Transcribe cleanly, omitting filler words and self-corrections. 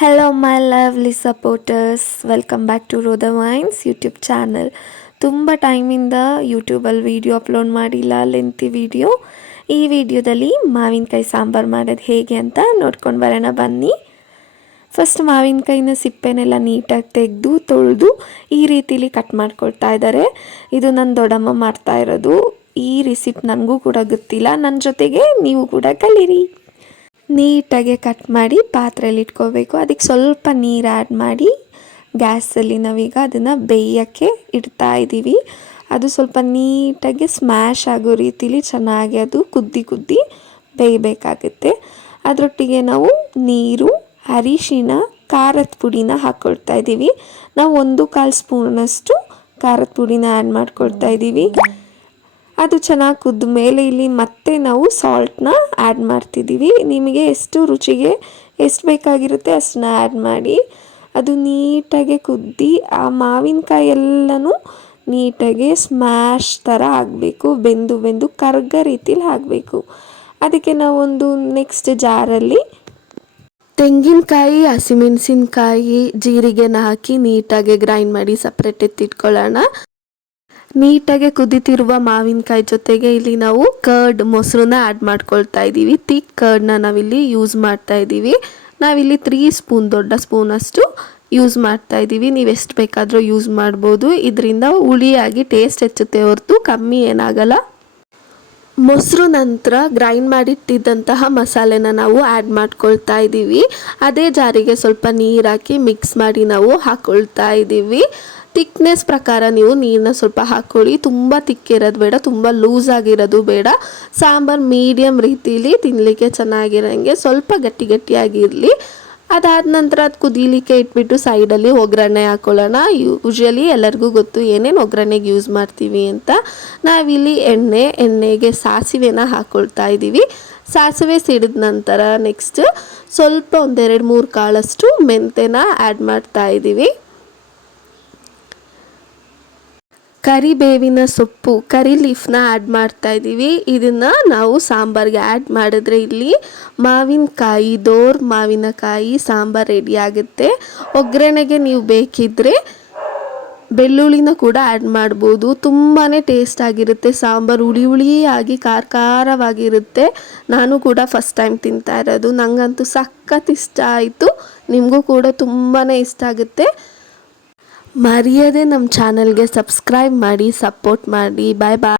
Hello, my lovely supporters. Welcome back to Rhoda Wines YouTube channel. ತುಂಬ ಟೈಮಿಂದ ಯೂಟ್ಯೂಬಲ್ಲಿ video upload ಮಾಡಿಲ್ಲ, lengthy video. ಈ ವಿಡಿಯೋದಲ್ಲಿ ಮಾವಿನಕಾಯಿ ಸಾಂಬಾರು ಮಾಡೋದು ಹೇಗೆ ಅಂತ ನೋಡ್ಕೊಂಡು ಬರೋಣ ಬನ್ನಿ. ಫಸ್ಟ್ ಮಾವಿನಕಾಯಿನ ಸಿಪ್ಪೆನೆಲ್ಲ ನೀಟಾಗಿ ತೆಗೆದು ತೊಳೆದು ಈ ರೀತಿಲಿ ಕಟ್ ಮಾಡ್ಕೊಳ್ತಾ ಇದ್ದಾರೆ. ಇದು ನನ್ನ ದೊಡ್ಡಮ್ಮ ಮಾಡ್ತಾ ಇರೋದು. ಈ ರೆಸಿಪಿ ನನಗೂ ಕೂಡ ಗೊತ್ತಿಲ್ಲ, ನನ್ನ ಜೊತೆಗೆ ನೀವು ಕೂಡ ಕಲೀರಿ. ನೀಟಾಗಿ ಕಟ್ ಮಾಡಿ ಪಾತ್ರೆಯಲ್ಲಿ ಇಟ್ಕೋಬೇಕು. ಅದಕ್ಕೆ ಸ್ವಲ್ಪ ನೀರು ಆ್ಯಡ್ ಮಾಡಿ ಗ್ಯಾಸಲ್ಲಿ ನಾವೀಗ ಅದನ್ನು ಬೇಯೋಕ್ಕೆ ಇಡ್ತಾ ಇದ್ದೀವಿ. ಅದು ಸ್ವಲ್ಪ ನೀಟಾಗಿ ಸ್ಮ್ಯಾಶ್ ಆಗೋ ರೀತಿಲಿ ಚೆನ್ನಾಗಿ ಅದು ಕುದ್ದಿ ಬೇಯಬೇಕಾಗುತ್ತೆ. ಅದರೊಟ್ಟಿಗೆ ನಾವು ನೀರು, ಅರಿಶಿಣ, ಖಾರದ ಪುಡಿನ ಹಾಕ್ಕೊಳ್ತಾ ಇದ್ದೀವಿ. ನಾವು 1/4 ಸ್ಪೂನಷ್ಟು ಖಾರದ ಪುಡಿನ ಆ್ಯಡ್ ಮಾಡ್ಕೊಳ್ತಾ ಇದ್ದೀವಿ. ಅದು ಚೆನ್ನಾಗಿ ಕುದ್ದ ಮೇಲೆ ಇಲ್ಲಿ ಮತ್ತೆ ನಾವು ಸಾಲ್ಟ್ನ ಆ್ಯಡ್ ಮಾಡ್ತಿದ್ದೀವಿ. ನಿಮಗೆ ಎಷ್ಟು ರುಚಿಗೆ ಎಷ್ಟು ಬೇಕಾಗಿರುತ್ತೆ ಅಷ್ಟನ್ನ ಆ್ಯಡ್ ಮಾಡಿ. ಅದು ನೀಟಾಗಿ ಕುದ್ದಿ ಆ ಮಾವಿನಕಾಯಿ ಎಲ್ಲನೂ ನೀಟಾಗಿ ಸ್ಮ್ಯಾಶ್ ಥರ ಆಗಬೇಕು. ಬೆಂದು ಕರ್ಗ ರೀತಿಲಿ ಆಗಬೇಕು. ಅದಕ್ಕೆ ನಾವೊಂದು ನೆಕ್ಸ್ಟ್ ಜಾರಲ್ಲಿ ತೆಂಗಿನಕಾಯಿ, ಹಸಿಮೆಣಸಿನ್ಕಾಯಿ, ಜೀರಿಗೆನ ಹಾಕಿ ನೀಟಾಗಿ ಗ್ರೈಂಡ್ ಮಾಡಿ ಸಪ್ರೇಟ್ ಎತ್ತಿಟ್ಕೊಳ್ಳೋಣ. ನೀಟಾಗಿ ಕುದಿತಿರುವ ಮಾವಿನಕಾಯಿ ಜೊತೆಗೆ ಇಲ್ಲಿ ನಾವು ಕರ್ಡ್, ಮೊಸರನ್ನ ಆ್ಯಡ್ ಮಾಡ್ಕೊಳ್ತಾ ಇದ್ದೀವಿ. ತಿಕ್ ಕರ್ಡ್ನ ನಾವಿಲ್ಲಿ ಯೂಸ್ ಮಾಡ್ತಾ ಇದ್ದೀವಿ. ನಾವಿಲ್ಲಿ 3 ಸ್ಪೂನ್, ದೊಡ್ಡ ಸ್ಪೂನಷ್ಟು ಯೂಸ್ ಮಾಡ್ತಾ ಇದ್ದೀವಿ. ನೀವು ಎಷ್ಟು ಬೇಕಾದರೂ ಯೂಸ್ ಮಾಡ್ಬೋದು. ಇದರಿಂದ ಹುಳಿಯಾಗಿ ಟೇಸ್ಟ್ ಹೆಚ್ಚುತ್ತೆ ಹೊರತು ಕಮ್ಮಿ ಏನಾಗಲ್ಲ. ಮೊಸರು ನಂತರ ಗ್ರೈಂಡ್ ಮಾಡಿಟ್ಟಿದ್ದಂತಹ ಮಸಾಲೆನ ನಾವು ಆ್ಯಡ್ ಮಾಡ್ಕೊಳ್ತಾ ಇದ್ದೀವಿ. ಅದೇ ಜಾರಿಗೆ ಸ್ವಲ್ಪ ನೀರು ಹಾಕಿ ಮಿಕ್ಸ್ ಮಾಡಿ ನಾವು ಹಾಕ್ಕೊಳ್ತಾ ಇದ್ದೀವಿ. ಥಿಕ್ನೆಸ್ ಪ್ರಕಾರ ನೀವು ನೀರನ್ನ ಸ್ವಲ್ಪ ಹಾಕ್ಕೊಳ್ಳಿ. ತುಂಬ ತಿಕ್ಕಿರೋದು ಬೇಡ, ತುಂಬ ಲೂಸ್ ಆಗಿರೋದು ಬೇಡ. ಸಾಂಬಾರು ಮೀಡಿಯಮ್ ರೀತಿಲಿ ತಿನ್ನಲಿಕ್ಕೆ ಚೆನ್ನಾಗಿರೋಂಗೆ ಸ್ವಲ್ಪ ಗಟ್ಟಿಯಾಗಿರಲಿ. ಅದಾದ ನಂತರ ಅದು ಕುದೀಲಿಕ್ಕೆ ಇಟ್ಬಿಟ್ಟು ಸೈಡಲ್ಲಿ ಒಗ್ಗರಣೆ ಹಾಕ್ಕೊಳ್ಳೋಣ. ಯೂಶ್ವಲಿ ಎಲ್ಲರಿಗೂ ಗೊತ್ತು ಏನೇನು ಒಗ್ಗರಣೆಗೆ ಯೂಸ್ ಮಾಡ್ತೀವಿ ಅಂತ. ನಾವಿಲ್ಲಿ ಎಣ್ಣೆಗೆ ಸಾಸಿವೆನ ಹಾಕ್ಕೊಳ್ತಾ ಇದ್ದೀವಿ. ಸಾಸಿವೆ ಸಿಡಿದ ನಂತರ ನೆಕ್ಸ್ಟ್ ಸ್ವಲ್ಪ 1-2-3 ಕಾಳಷ್ಟು ಮೆಂತೆನ ಆ್ಯಡ್ ಮಾಡ್ತಾ ಇದ್ದೀವಿ. ಕರಿಬೇವಿನ ಸೊಪ್ಪು, ಕರಿ ಲೀಫ್ನ ಆ್ಯಡ್ ಮಾಡ್ತಾ ಇದ್ದೀವಿ. ಇದನ್ನು ನಾವು ಸಾಂಬಾರಿಗೆ ಆ್ಯಡ್ ಮಾಡಿದ್ರೆ ಇಲ್ಲಿ ಮಾವಿನಕಾಯಿ, ಮಾವಿನಕಾಯಿ ಸಾಂಬಾರು ರೆಡಿ ಆಗುತ್ತೆ. ಒಗ್ಗರಣೆಗೆ ನೀವು ಬೇಕಿದ್ದರೆ ಬೆಳ್ಳುಳ್ಳಿನ ಕೂಡ ಆ್ಯಡ್ ಮಾಡ್ಬೋದು. ತುಂಬಾ ಟೇಸ್ಟ್ ಆಗಿರುತ್ತೆ. ಸಾಂಬಾರು ಹುಳಿಯಾಗಿ ಖಾರವಾಗಿರುತ್ತೆ. ನಾನು ಕೂಡ ಫಸ್ಟ್ ಟೈಮ್ ತಿಂತಾ ಇರೋದು. ನನಗಂತೂ ಸಖತ್ ಇಷ್ಟ ಆಯಿತು. ನಿಮಗೂ ಕೂಡ ತುಂಬಾ ಇಷ್ಟ ಆಗುತ್ತೆ. ಮರೆಯದೆ ನಮ್ಮ ಚಾನಲ್ಗೆ ಸಬ್ಸ್ಕ್ರೈಬ್ ಮಾಡಿ, ಸಪೋರ್ಟ್ ಮಾಡಿ. ಬಾಯ್ ಬಾಯ್.